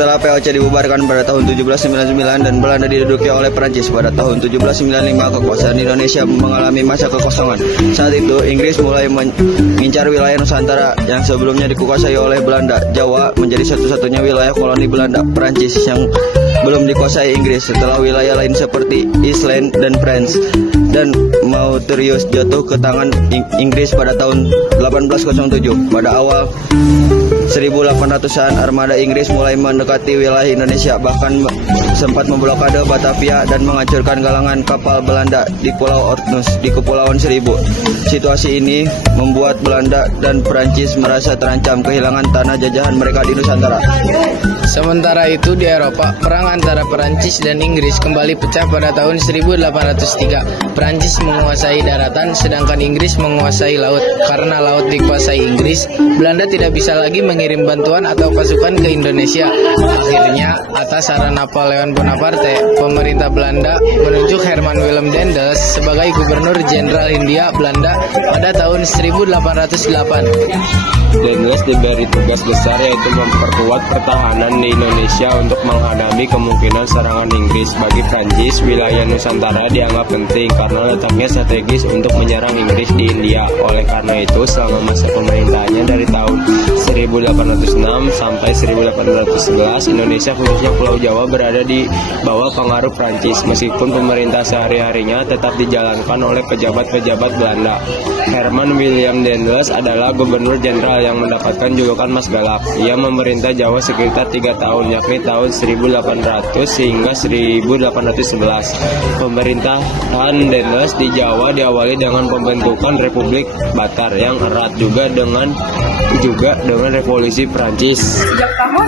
Setelah POC dibubarkan pada tahun 1799 dan Belanda diduduki oleh Prancis pada tahun 1795, kekuasaan Indonesia mengalami masa kekosongan. Saat itu, Inggris mulai mengincar wilayah Nusantara yang sebelumnya dikuasai oleh Belanda. Jawa menjadi satu-satunya wilayah koloni Belanda Prancis yang belum dikuasai Inggris setelah wilayah lain seperti Iceland dan France dan Mauritius jatuh ke tangan Inggris pada tahun 1807. Pada awal 1800-an, armada Inggris mulai mendekati wilayah Indonesia, bahkan sempat memblokade Batavia dan menghancurkan galangan kapal Belanda di Pulau Orkney di Kepulauan Seribu. Situasi ini membuat Belanda dan Prancis merasa terancam kehilangan tanah jajahan mereka di Nusantara. Sementara itu di Eropa, perang antara Perancis dan Inggris kembali pecah pada tahun 1803. Perancis menguasai daratan, sedangkan Inggris menguasai laut. Karena laut dikuasai Inggris, Belanda tidak bisa lagi mengirim bantuan atau pasukan ke Indonesia. Akhirnya, atas saran Napoleon Bonaparte, pemerintah Belanda menunjuk Herman Willem Daendels sebagai Gubernur Jenderal Hindia Belanda pada tahun 1808. Daendels diberi tugas besar yaitu memperkuat pertahanan di Indonesia untuk menghadapi kemungkinan serangan Inggris. Bagi Prancis, wilayah Nusantara dianggap penting karena letaknya strategis untuk menyerang Inggris di India. Oleh karena itu, selama masa pemerintahannya dari tahun 1806 sampai 1811, Indonesia khususnya Pulau Jawa berada di bawah pengaruh Prancis. Meskipun pemerintah sehari-harinya tetap dijalankan oleh pejabat-pejabat Belanda. Herman Willem Daendels adalah Gubernur Jenderal yang mendapatkan julukan Mas Galak. Ia memerintah Jawa sekitar 3 tahun, yakni tahun 1800 hingga 1811. Pemerintahan Daendels di Jawa diawali dengan pembentukan Republik Batar yang erat juga dengan revolusi Prancis. Sejak tahun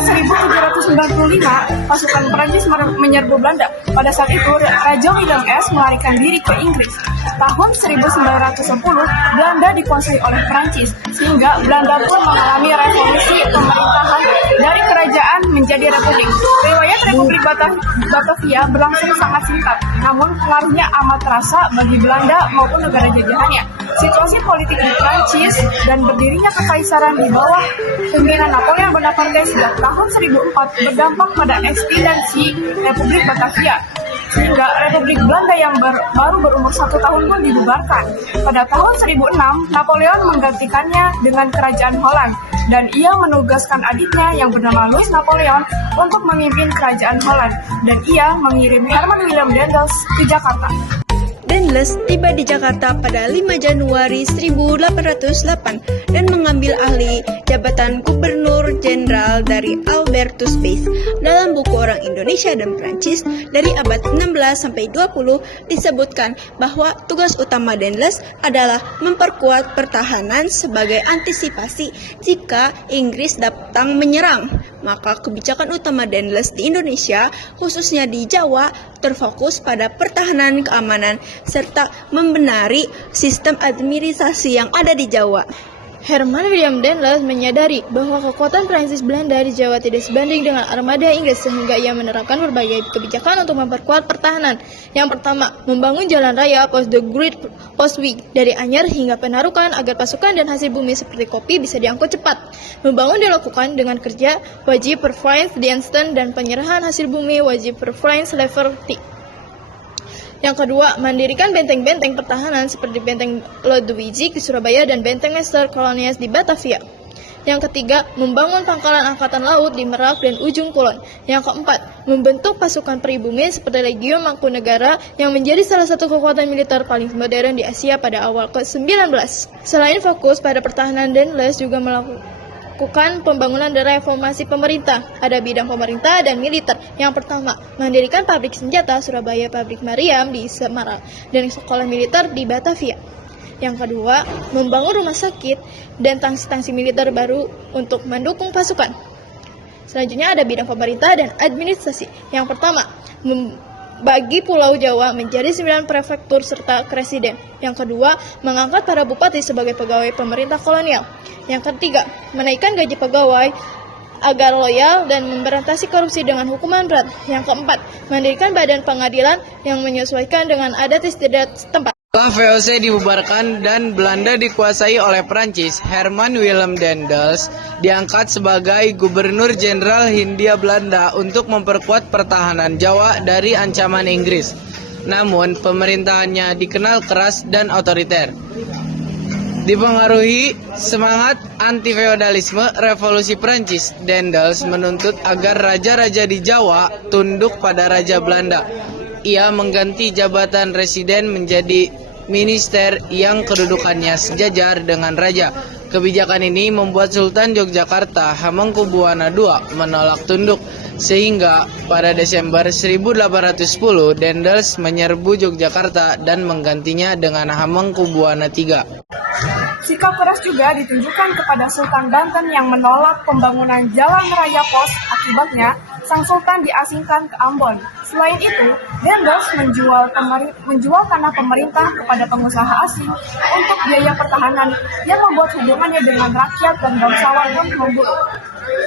1795, pasukan Prancis menyerbu Belanda. Pada saat itu, Raja Willem S melarikan diri ke Inggris. Tahun 1910, Belanda dikuasai oleh Prancis, sehingga Belanda pun mengalami revolusi pemerintahan dari kerajaan menjadi republik. Riwayat Republik Batavia berlangsung sangat singkat, namun pengaruhnya amat terasa bagi Belanda maupun negara jajahannya. Situasi politik di Prancis dan berdirinya kekaisaran di bawah pimpinan Napoleon Bonaparte sejak tahun 1004 berdampak pada ekspansi Republik Batavia, sehingga Republik Belanda yang baru berumur 1 tahun pun dibubarkan. Pada tahun 1006, Napoleon menggantikannya dengan Kerajaan Holland, dan ia menugaskan adiknya yang bernama Louis Napoleon untuk memimpin Kerajaan Holland, dan ia mengirim Herman Willem Daendels ke Jakarta. Daendels tiba di Jakarta pada 5 Januari 1808 dan mengambil alih jabatan Gubernur Jenderal dari Albertus Space. Dalam buku Orang Indonesia dan Prancis dari abad 16 sampai 20 disebutkan bahwa tugas utama Daendels adalah memperkuat pertahanan sebagai antisipasi jika Inggris datang menyerang. Maka kebijakan utama Daendels di Indonesia, khususnya di Jawa, terfokus pada pertahanan keamanan serta membenahi sistem administrasi yang ada di Jawa. Herman Willem Daendels menyadari bahwa kekuatan Prancis Belanda di Jawa tidak sebanding dengan armada Inggris, sehingga ia menerapkan berbagai kebijakan untuk memperkuat pertahanan. Yang pertama, membangun jalan raya Post the Great Postweg dari Anyer hingga Penarukan agar pasukan dan hasil bumi seperti kopi bisa diangkut cepat. Membangun dilakukan dengan kerja wajib per Franz Diensten dan penyerahan hasil bumi wajib per Franz Leverty. Yang kedua, mendirikan benteng-benteng pertahanan seperti Benteng Lodewijk di Surabaya dan Benteng Nestor Kolonias di Batavia. Yang ketiga, membangun pangkalan angkatan laut di Merak dan Ujung Kulon. Yang keempat, membentuk pasukan pribumi seperti Legio Mangkunegara yang menjadi salah satu kekuatan militer paling modern di Asia pada awal ke-19. Selain fokus pada pertahanan, Daendels juga melakukan pembangunan dan reformasi pemerintah. Ada bidang pemerintah dan militer. Yang pertama, mendirikan pabrik senjata Surabaya Pabrik Mariam di Semarang dan sekolah militer di Batavia. Yang kedua, membangun rumah sakit dan tangsi-tangsi militer baru untuk mendukung pasukan. Selanjutnya ada bidang pemerintah dan administrasi. Yang pertama, bagi Pulau Jawa menjadi 9 prefektur serta presiden. Yang kedua, mengangkat para bupati sebagai pegawai pemerintah kolonial. Yang ketiga, menaikkan gaji pegawai agar loyal dan memberantasi korupsi dengan hukuman berat. Yang keempat, mendirikan badan pengadilan yang menyesuaikan dengan adat istiadat setempat. Setelah VOC dibubarkan dan Belanda dikuasai oleh Prancis, Herman Willem Daendels diangkat sebagai Gubernur Jenderal Hindia Belanda untuk memperkuat pertahanan Jawa dari ancaman Inggris. Namun, pemerintahannya dikenal keras dan otoriter. Dipengaruhi semangat anti-feodalisme revolusi Prancis, Daendels menuntut agar raja-raja di Jawa tunduk pada Raja Belanda. Ia mengganti jabatan residen menjadi minister yang kedudukannya sejajar dengan raja. Kebijakan ini membuat Sultan Yogyakarta Hamengkubuwana II menolak tunduk, sehingga pada Desember 1810 Daendels menyerbu Yogyakarta dan menggantinya dengan Hamengkubuwana III. Sikap keras juga ditunjukkan kepada Sultan Banten yang menolak pembangunan jalan raya pos. Akibatnya, sang sultan diasingkan ke Ambon. Selain itu, Daendels menjual tanah pemerintah kepada pengusaha asing untuk biaya pertahanan yang membuat hubungannya dengan rakyat dan bangsawan pun memburuk.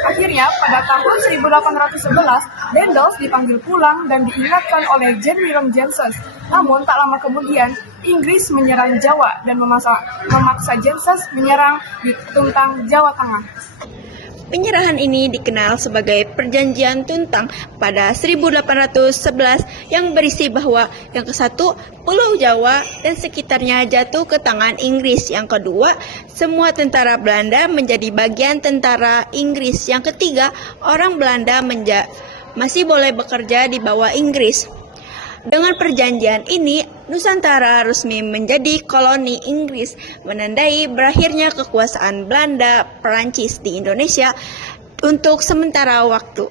Akhirnya, pada tahun 1811, Daendels dipanggil pulang dan diingatkan oleh Jan Willem Janssens. Namun, tak lama kemudian, Inggris menyerang Jawa dan memaksa Janssens menyerang di Tuntang, Jawa Tengah. Penyerahan ini dikenal sebagai Perjanjian Tuntang pada 1811 yang berisi bahwa yang ke-1, Pulau Jawa dan sekitarnya jatuh ke tangan Inggris. Yang kedua, semua tentara Belanda menjadi bagian tentara Inggris. Yang ketiga, orang Belanda masih boleh bekerja di bawah Inggris. Dengan perjanjian ini, Nusantara resmi menjadi koloni Inggris, menandai berakhirnya kekuasaan Belanda Perancis di Indonesia untuk sementara waktu.